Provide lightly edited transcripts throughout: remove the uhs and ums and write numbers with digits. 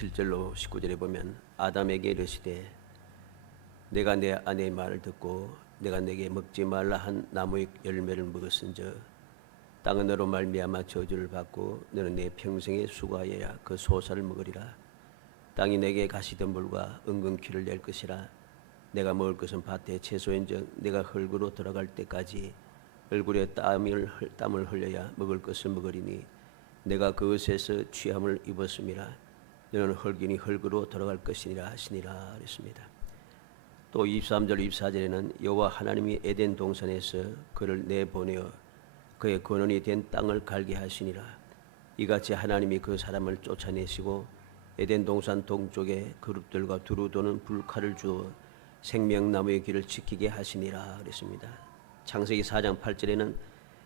7절로 19절에 보면 아담에게 이르시되 내가 내 아내의 말을 듣고 내가 내게 먹지 말라 한 나무의 열매를 먹었은즉 땅은 너로 말미암아 저주를 받고 너는 내 평생에 수고하여야 그 소사를 먹으리라. 땅이 내게 가시덤불과 은근퀴를 낼 것이라. 내가 먹을 것은 밭의 채소인즉 내가 흙으로 들어갈 때까지 얼굴에 땀을 흘려야 먹을 것을 먹으리니 내가 그것에서 취함을 입었음이라. 너는 흙이니 흙으로 들어갈 것이니라 하시니라 그랬습니다. 또 23절 24절에는 여호와 하나님이 에덴 동산에서 그를 내보내어 그의 근원이 된 땅을 갈게 하시니라. 이같이 하나님이 그 사람을 쫓아내시고 에덴 동산 동쪽에 그룹들과 두루 도는 불칼을 주어 생명나무의 길을 지키게 하시니라 그랬습니다. 창세기 4장 8절에는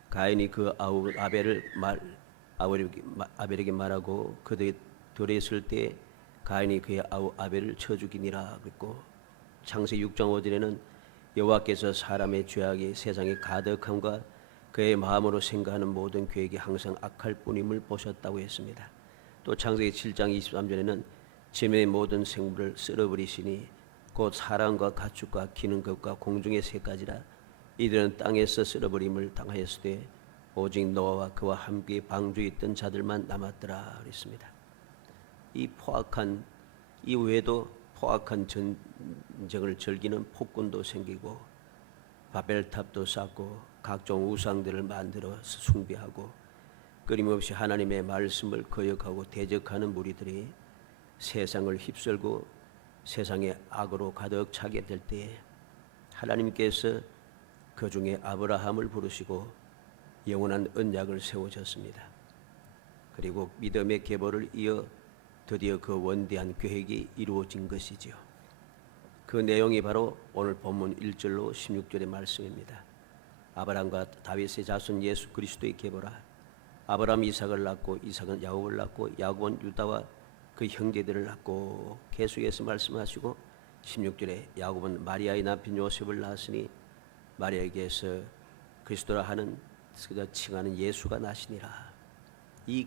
가인이 그 아우 아벨에게 말하고 그들이 들었을 때 가인이 그의 아우 아벨을 쳐 죽이니라 그랬고, 창세기 6장 5절에는 여호와께서 사람의 죄악이 세상에 가득함과 그의 마음으로 생각하는 모든 계획이 항상 악할 뿐임을 보셨다고 했습니다. 또 창세기 7장 23절에는 지면의 모든 생물을 쓸어버리시니 곧 사람과 가축과 기는 것과 공중의 새까지라. 이들은 땅에서 쓸어버림을 당하였으되 오직 노아와 그와 함께 방주에 있던 자들만 남았더라 그랬습니다. 이 외에도 포악한 전쟁을 즐기는 폭군도 생기고 바벨탑도 쌓고 각종 우상들을 만들어 숭배하고 끊임없이 하나님의 말씀을 거역하고 대적하는 무리들이 세상을 휩쓸고 세상의 악으로 가득 차게 될 때에 하나님께서 그 중에 아브라함을 부르시고 영원한 언약을 세우셨습니다. 그리고 믿음의 계보를 이어 드디어 그 원대한 계획이 이루어진 것이지요. 그 내용이 바로 오늘 본문 1절로 16절의 말씀입니다. 아브라함과 다윗의 자손 예수 그리스도의 계보라. 아브라함이 이삭을 낳고 이삭은 야곱을 낳고 야곱은 유다와 그 형제들을 낳고 계속해서 말씀하시고 16절에 야곱은 마리아의 남편 요셉을 낳았으니 마리아에게서 그리스도라 하는 칭하는 예수가 나시니라. 이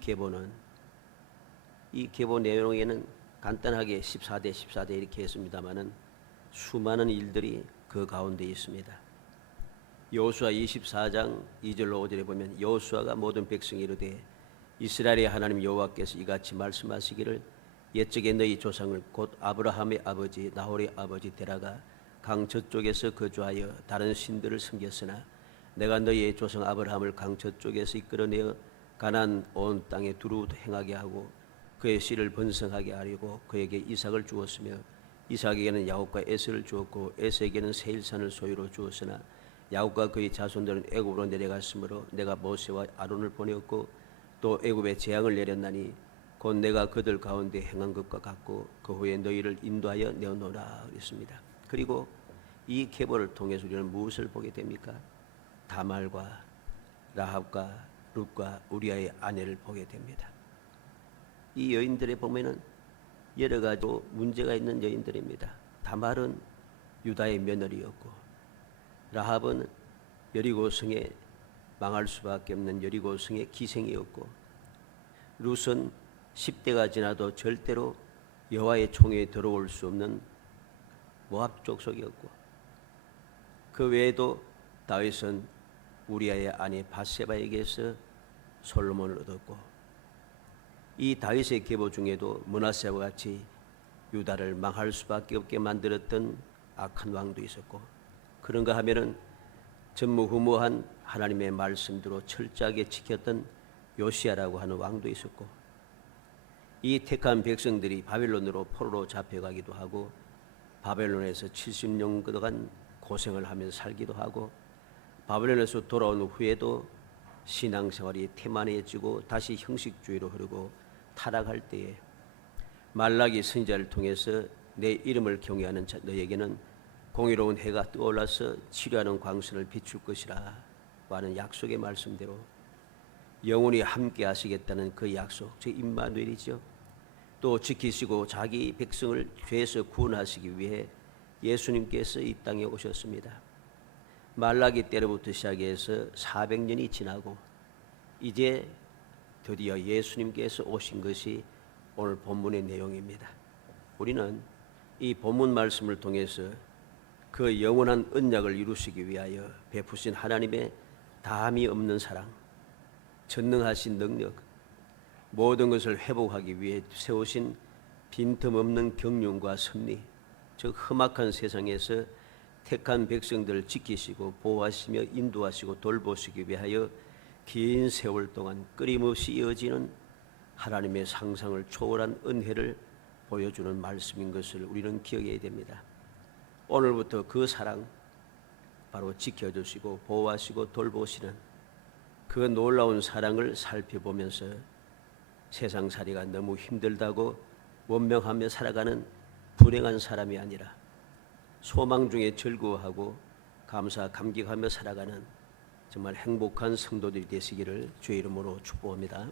계보 내용에는 간단하게 14대 이렇게 했습니다마는 수많은 일들이 그 가운데 있습니다. 여호수아 24장 2절로 5절에 보면 여호수아가 모든 백성이 이르되 이스라엘의 하나님 여호와께서 이같이 말씀하시기를 옛적에 너희 조상을 곧 아브라함의 아버지 나홀의 아버지 데라가 강 저쪽에서 거주하여 다른 신들을 섬겼으나 내가 너희의 조상 아브라함을 강 저쪽에서 이끌어내어 가나안 온 땅에 두루 행하게 하고 그의 씨를 번성하게 하려고 그에게 이삭을 주었으며 이삭에게는 야곱과 에서를 주었고 에서에게는 세일산을 소유로 주었으나 야곱과 그의 자손들은 애굽으로 내려갔으므로 내가 모세와 아론을 보내었고 또 애굽에 재앙을 내렸나니 곧 내가 그들 가운데 행한 것과 같고 그 후에 너희를 인도하여 내어놓으라 그랬습니다. 그리고 이 계보를 통해서 우리는 무엇을 보게 됩니까? 다말과 라합과 룻과 우리아의 아내를 보게 됩니다. 이 여인들에 보면은 여러 가지 문제가 있는 여인들입니다. 다말은 유다의 며느리였고 라합은 여리고성에 망할 수밖에 없는 여리고성의 기생이었고 룻은 10대가 지나도 절대로 여호와의 총회에 들어올 수 없는 모압 족속이었고 그 외에도 다윗은 우리아의 아내 밧세바에게서 솔로몬을 얻었고 이 다윗의 계보 중에도 므낫세와 같이 유다를 망할 수밖에 없게 만들었던 악한 왕도 있었고 그런가 하면은 전무후무한 하나님의 말씀대로 철저하게 지켰던 요시야라고 하는 왕도 있었고 이 택한 백성들이 바벨론으로 포로로 잡혀가기도 하고 바벨론에서 70년 그동안 고생을 하면서 살기도 하고 바벨론에서 돌아온 후에도 신앙생활이 태만해지고 다시 형식주의로 흐르고 타락할 때에 말라기 선지자를 통해서 내 이름을 경외하는 너에게는 공의로운 해가 떠올라서 치료하는 광선을 비출 것이라 하는 약속의 말씀대로 영원히 함께 하시겠다는 그 약속, 저 임마누엘이죠. 또 지키시고 자기 백성을 죄에서 구원하시기 위해 예수님께서 이 땅에 오셨습니다. 말라기 때로부터 시작해서 400년이 지나고 이제 드디어 예수님께서 오신 것이 오늘 본문의 내용입니다. 우리는 이 본문 말씀을 통해서 그 영원한 언약을 이루시기 위하여 베푸신 하나님의 다함이 없는 사랑, 전능하신 능력, 모든 것을 회복하기 위해 세우신 빈틈없는 경륜과 섭리, 즉 험악한 세상에서 택한 백성들을 지키시고 보호하시며 인도하시고 돌보시기 위하여 긴 세월 동안 끊임없이 이어지는 하나님의 상상을 초월한 은혜를 보여주는 말씀인 것을 우리는 기억해야 됩니다. 오늘부터 그 사랑, 바로 지켜주시고 보호하시고 돌보시는 그 놀라운 사랑을 살펴보면서 세상살이가 너무 힘들다고 원명하며 살아가는 불행한 사람이 아니라 소망 중에 즐거워하고 감사 감격하며 살아가는 정말 행복한 성도들이 되시기를 주의 이름으로 축복합니다.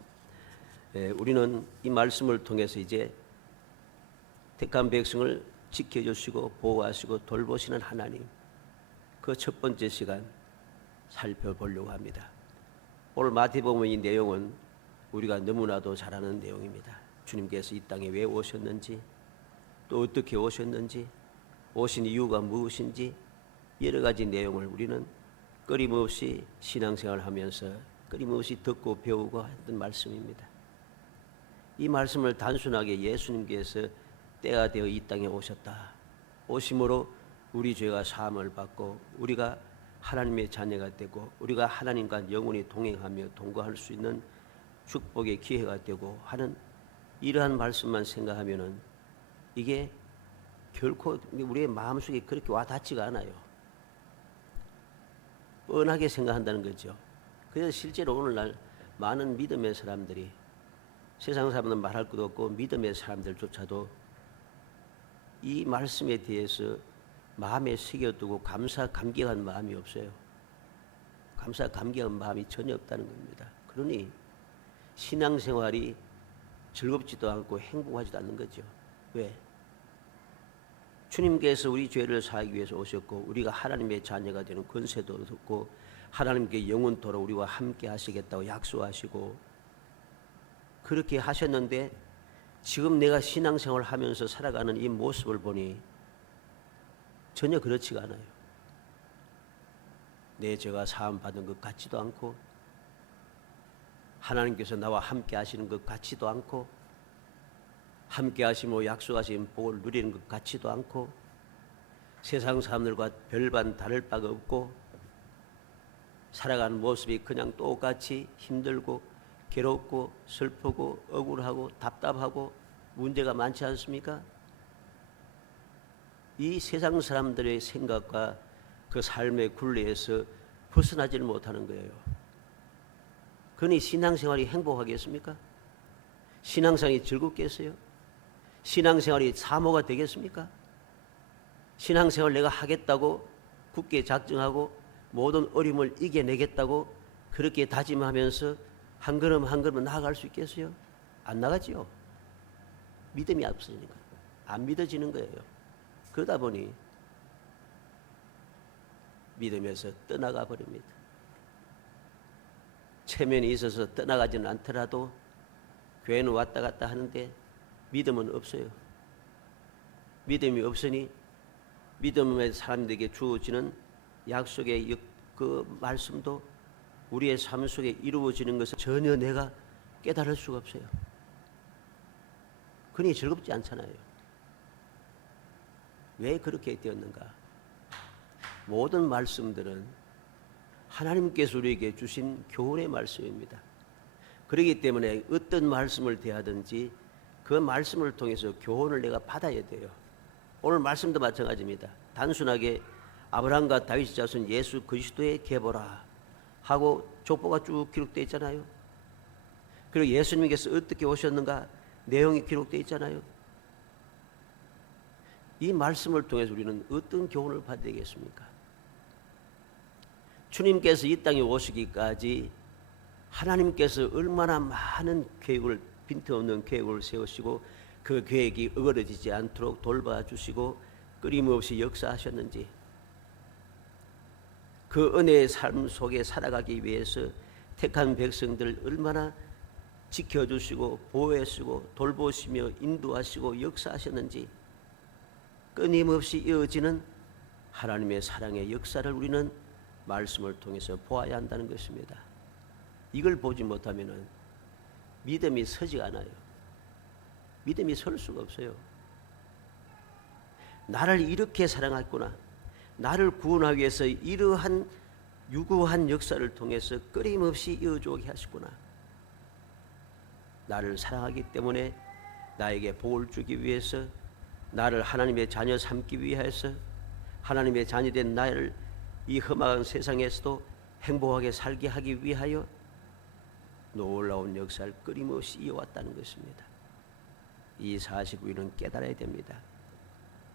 우리는 이 말씀을 통해서 이제 택한 백성을 지켜주시고 보호하시고 돌보시는 하나님, 그 첫 번째 시간 살펴보려고 합니다. 오늘 마태복음 이 내용은 우리가 너무나도 잘 아는 내용입니다. 주님께서 이 땅에 왜 오셨는지, 또 어떻게 오셨는지, 오신 이유가 무엇인지 여러 가지 내용을 우리는 끊임없이 신앙생활하면서 끊임없이 듣고 배우고 했던 말씀입니다. 이 말씀을 단순하게 예수님께서 때가 되어 이 땅에 오셨다, 오심으로 우리 죄가 사함을 받고 우리가 하나님의 자녀가 되고 우리가 하나님과 영원히 동행하며 동거할 수 있는 축복의 기회가 되고 하는 이러한 말씀만 생각하면은 이게 결코 우리의 마음속에 그렇게 와닿지가 않아요. 뻔하게 생각한다는 거죠. 그래서 실제로 오늘날 많은 믿음의 사람들이, 세상 사람들은 말할 것도 없고 믿음의 사람들조차도 이 말씀에 대해서 마음에 새겨두고 감사 감격한 마음이 없어요. 감사 감격한 마음이 전혀 없다는 겁니다. 그러니 신앙생활이 즐겁지도 않고 행복하지도 않는 거죠. 왜? 주님께서 우리 죄를 사하기 위해서 오셨고 우리가 하나님의 자녀가 되는 권세도 얻었고 하나님께 영원토록 우리와 함께 하시겠다고 약속하시고 그렇게 하셨는데, 지금 내가 신앙생활을 하면서 살아가는 이 모습을 보니 전혀 그렇지가 않아요. 내 죄가 사함 받은 것 같지도 않고 하나님께서 나와 함께 하시는 것 같지도 않고 함께 하시며 약속하신 복을 누리는 것 같지도 않고 세상 사람들과 별반 다를 바가 없고 살아가는 모습이 그냥 똑같이 힘들고 괴롭고 슬프고 억울하고 답답하고 문제가 많지 않습니까? 이 세상 사람들의 생각과 그 삶의 굴레에서 벗어나지를 못하는 거예요. 그러니 신앙생활이 행복하겠습니까? 신앙생활이 즐겁겠어요? 신앙생활이 사모가 되겠습니까? 신앙생활 내가 하겠다고 굳게 작정하고 모든 어려움을 이겨내겠다고 그렇게 다짐하면서 한 걸음 한 걸음 나아갈 수 있겠어요? 안 나가지요. 믿음이 없으니까 안 믿어지는 거예요. 그러다 보니 믿음에서 떠나가 버립니다. 체면이 있어서 떠나가지는 않더라도 교회는 왔다 갔다 하는데 믿음은 없어요. 믿음이 없으니 믿음의 사람들에게 주어지는 약속의 그 말씀도 우리의 삶 속에 이루어지는 것을 전혀 내가 깨달을 수가 없어요. 그러니 즐겁지 않잖아요. 왜 그렇게 되었는가? 모든 말씀들은 하나님께서 우리에게 주신 교훈의 말씀입니다. 그렇기 때문에 어떤 말씀을 대하든지 그 말씀을 통해서 교훈을 내가 받아야 돼요. 오늘 말씀도 마찬가지입니다. 단순하게 아브라함과 다윗의 자손 예수 그리스도의 계보라 하고 족보가 쭉 기록되어 있잖아요. 그리고 예수님께서 어떻게 오셨는가 내용이 기록되어 있잖아요. 이 말씀을 통해서 우리는 어떤 교훈을 받아야 되겠습니까? 주님께서 이 땅에 오시기까지 하나님께서 얼마나 많은 계획을, 빈틈없는 계획을 세우시고 그 계획이 어그러지지 않도록 돌봐주시고 끊임없이 역사하셨는지, 그 은혜의 삶 속에 살아가기 위해서 택한 백성들을 얼마나 지켜주시고 보호하시고 돌보시며 인도하시고 역사하셨는지 끊임없이 이어지는 하나님의 사랑의 역사를 우리는 말씀을 통해서 보아야 한다는 것입니다. 이걸 보지 못하면 믿음이 서지 않아요. 믿음이 설 수가 없어요. 나를 이렇게 사랑했구나. 나를 구원하기 위해서 이러한 유구한 역사를 통해서 끊임없이 이어주게 하시구나. 나를 사랑하기 때문에 나에게 복을 주기 위해서, 나를 하나님의 자녀 삼기 위해서, 하나님의 자녀된 나를 이 험악한 세상에서도 행복하게 살게 하기 위하여 놀라운 역사를 끊임없이 이어왔다는 것입니다. 이 사실 우리는 깨달아야 됩니다.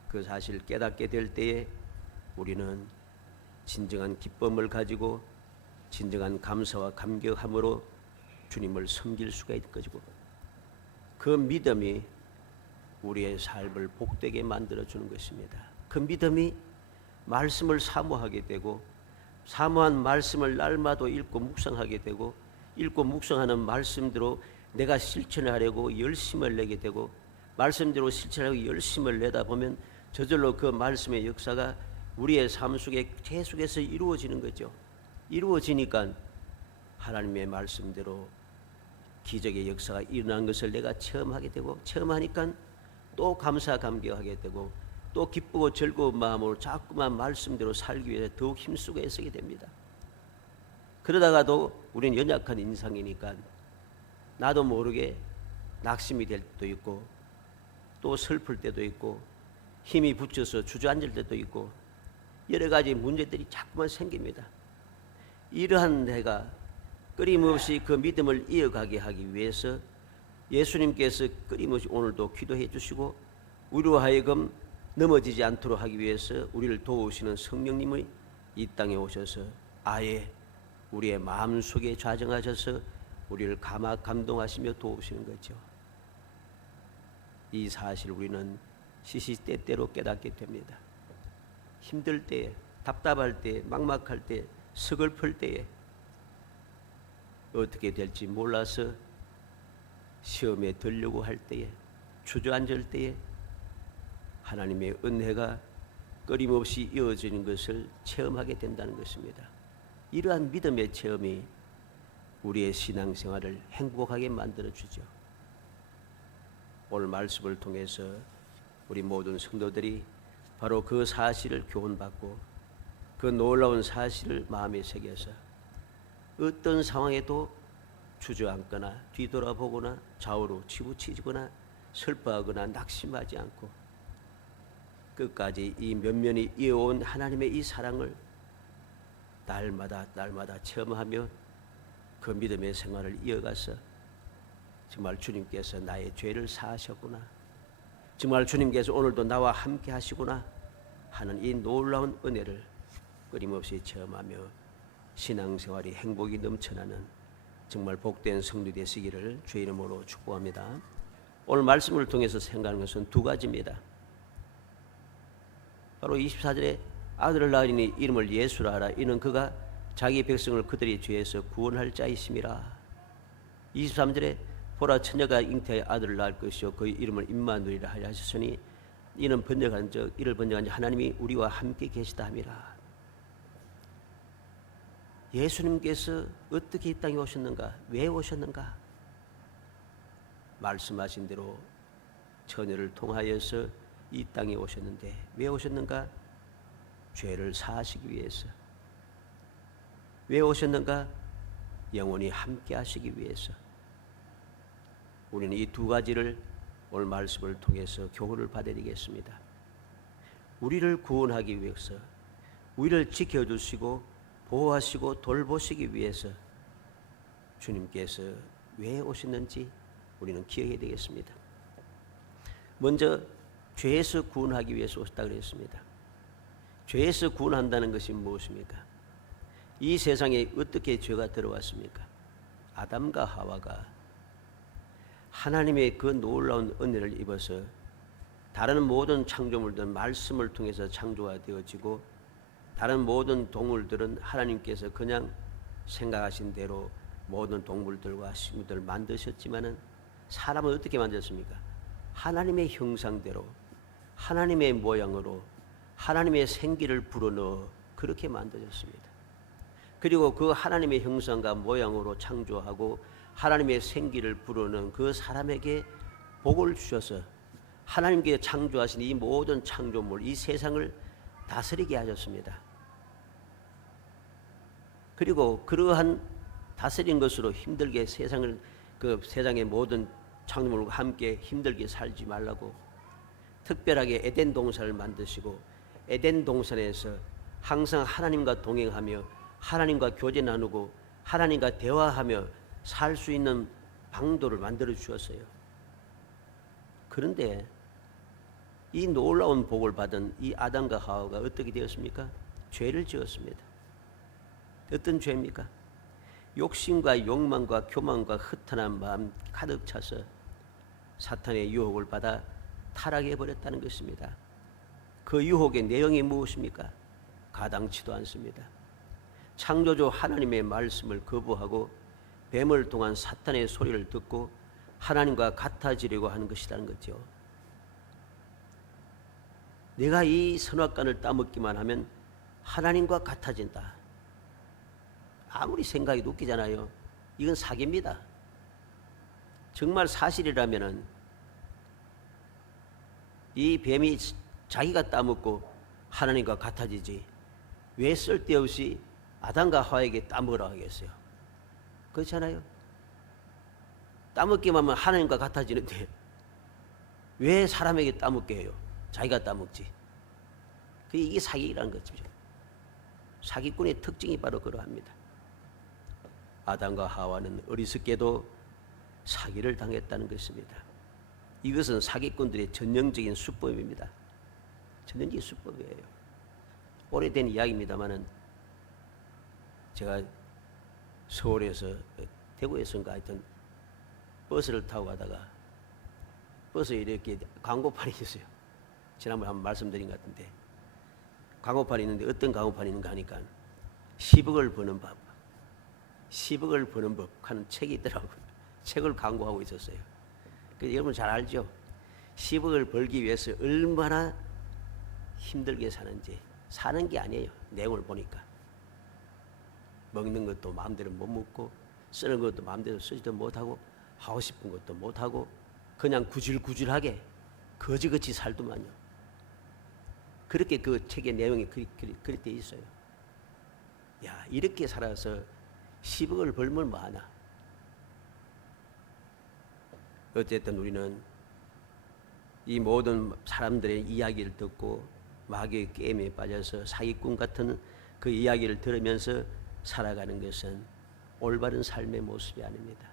그 사실을 깨닫게 될 때에 우리는 진정한 기쁨을 가지고 진정한 감사와 감격함으로 주님을 섬길 수가 있을 것이고, 그 믿음이 우리의 삶을 복되게 만들어주는 것입니다. 그 믿음이 말씀을 사모하게 되고, 사모한 말씀을 날마다 읽고 묵상하게 되고, 읽고 묵상하는 말씀대로 내가 실천하려고 열심을 내게 되고, 말씀대로 실천하려고 열심을 내다 보면 저절로 그 말씀의 역사가 우리의 삶 속에 계속해서 이루어지는 거죠. 이루어지니까 하나님의 말씀대로 기적의 역사가 일어난 것을 내가 체험하게 되고, 체험하니까 또 감사 감격하게 되고, 또 기쁘고 즐거운 마음으로 자꾸만 말씀대로 살기 위해 더욱 힘쓰고 애쓰게 됩니다. 그러다가도 우리는 연약한 인상이니까 나도 모르게 낙심이 될 때도 있고, 또 슬플 때도 있고, 힘이 붙여서 주저앉을 때도 있고, 여러 가지 문제들이 자꾸만 생깁니다. 이러한 내가 끊임없이 그 믿음을 이어가게 하기 위해서 예수님께서 끊임없이 오늘도 기도해 주시고, 우리로 하여금 넘어지지 않도록 하기 위해서 우리를 도우시는 성령님이 이 땅에 오셔서 아예 우리의 마음속에 좌정하셔서 우리를 감동하시며 도우시는 거죠. 이 사실 우리는 시시때때로 깨닫게 됩니다. 힘들 때에, 답답할 때, 막막할 때, 서글플 때에, 어떻게 될지 몰라서 시험에 들려고 할 때에, 주저앉을 때에 하나님의 은혜가 끊임없이 이어지는 것을 체험하게 된다는 것입니다. 이러한 믿음의 체험이 우리의 신앙생활을 행복하게 만들어주죠. 오늘 말씀을 통해서 우리 모든 성도들이 바로 그 사실을 교훈받고 그 놀라운 사실을 마음에 새겨서 어떤 상황에도 주저앉거나 뒤돌아보거나 좌우로 치부치거나 슬퍼하거나 낙심하지 않고 끝까지 이 면면이 이어온 하나님의 이 사랑을 날마다 체험하며 그 믿음의 생활을 이어가서 정말 주님께서 나의 죄를 사하셨구나, 정말 주님께서 오늘도 나와 함께 하시구나 하는 이 놀라운 은혜를 끊임없이 체험하며 신앙생활이 행복이 넘쳐나는 정말 복된 성도 되시기를 주의 이름으로 축복합니다. 오늘 말씀을 통해서 생각하는 것은 두 가지입니다. 바로 24절에 아들을 낳으니 이름을 예수라 하라. 이는 그가 자기 백성을 그들의 죄에서 구원할 자이심이라. 23절에 보라 처녀가 잉태하여 아들을 낳을 것이요 그의 이름을 임마누엘이라 하려 하셨으니 이는 번역한 적 이를 번역한 적 하나님이 우리와 함께 계시다 함이라. 예수님께서 어떻게 이 땅에 오셨는가? 왜 오셨는가? 말씀하신 대로 처녀를 통하여서 이 땅에 오셨는데 왜 오셨는가? 죄를 사하시기 위해서. 왜 오셨는가? 영원히 함께 하시기 위해서. 우리는 이 두 가지를 오늘 말씀을 통해서 교훈을 받아야 되겠습니다. 우리를 구원하기 위해서, 우리를 지켜주시고 보호하시고 돌보시기 위해서 주님께서 왜 오셨는지 우리는 기억해야 되겠습니다. 먼저 죄에서 구원하기 위해서 오셨다 그랬습니다. 죄에서 구원한다는 것이 무엇입니까? 이 세상에 어떻게 죄가 들어왔습니까? 아담과 하와가 하나님의 그 놀라운 은혜를 입어서 다른 모든 창조물들은 말씀을 통해서 창조가 되어지고 다른 모든 동물들은 하나님께서 그냥 생각하신 대로 모든 동물들과 식물들을 만드셨지만은 사람은 어떻게 만드셨습니까? 하나님의 형상대로, 하나님의 모양으로, 하나님의 생기를 불어넣어 그렇게 만들었습니다. 그리고 그 하나님의 형상과 모양으로 창조하고 하나님의 생기를 불어넣은 그 사람에게 복을 주셔서 하나님께 창조하신 이 모든 창조물, 이 세상을 다스리게 하셨습니다. 그리고 그러한 다스린 것으로 힘들게 세상을, 그 세상의 모든 창조물과 함께 힘들게 살지 말라고 특별하게 에덴 동산을 만드시고 에덴 동산에서 항상 하나님과 동행하며 하나님과 교제 나누고 하나님과 대화하며 살 수 있는 방도를 만들어 주셨어요. 그런데 이 놀라운 복을 받은 이 아담과 하와가 어떻게 되었습니까? 죄를 지었습니다. 어떤 죄입니까? 욕심과 욕망과 교만과 흩어난 마음 가득 차서 사탄의 유혹을 받아 타락해 버렸다는 것입니다. 그 유혹의 내용이 무엇입니까? 가당치도 않습니다. 창조주 하나님의 말씀을 거부하고 뱀을 통한 사탄의 소리를 듣고 하나님과 같아지려고 하는 것이라는 거죠. 내가 이 선악과를 따먹기만 하면 하나님과 같아진다. 아무리 생각이 웃기잖아요. 이건 사기입니다. 정말 사실이라면은 이 뱀이 자기가 따먹고 하나님과 같아지지 왜 쓸데없이 아담과 하와에게 따먹으라 하겠어요? 그렇잖아요. 따먹기만 하면 하나님과 같아지는데 왜 사람에게 따먹게 해요? 자기가 따먹지. 이게 사기라는 거죠. 사기꾼의 특징이 바로 그러합니다. 아담과 하와는 어리석게도 사기를 당했다는 것입니다. 이것은 사기꾼들의 전형적인 수법입니다. 전형적인 수법이에요. 오래된 이야기입니다만은 제가 서울에서 대구에서인가 하여튼 버스를 타고 가다가 버스에 이렇게 광고판이 있어요. 지난번에 한번 말씀드린 것 같은데 광고판이 있는데 어떤 광고판이 있는가 하니까 10억을 버는 법, 10억을 버는 법 하는 책이 있더라고요. 책을 광고하고 있었어요. 여러분 잘 알죠? 10억을 벌기 위해서 얼마나 힘들게 사는지. 사는 게 아니에요. 내용을 보니까 먹는 것도 마음대로 못 먹고 쓰는 것도 마음대로 쓰지도 못하고 하고 싶은 것도 못하고 그냥 구질구질하게 거지같이 살더만요. 그렇게 그 책의 내용이 그렇게 돼 있어요. 야, 이렇게 살아서 10억을 벌면 뭐하나. 어쨌든 우리는 이 모든 사람들의 이야기를 듣고 마귀의 게임에 빠져서 사기꾼 같은 그 이야기를 들으면서 살아가는 것은 올바른 삶의 모습이 아닙니다.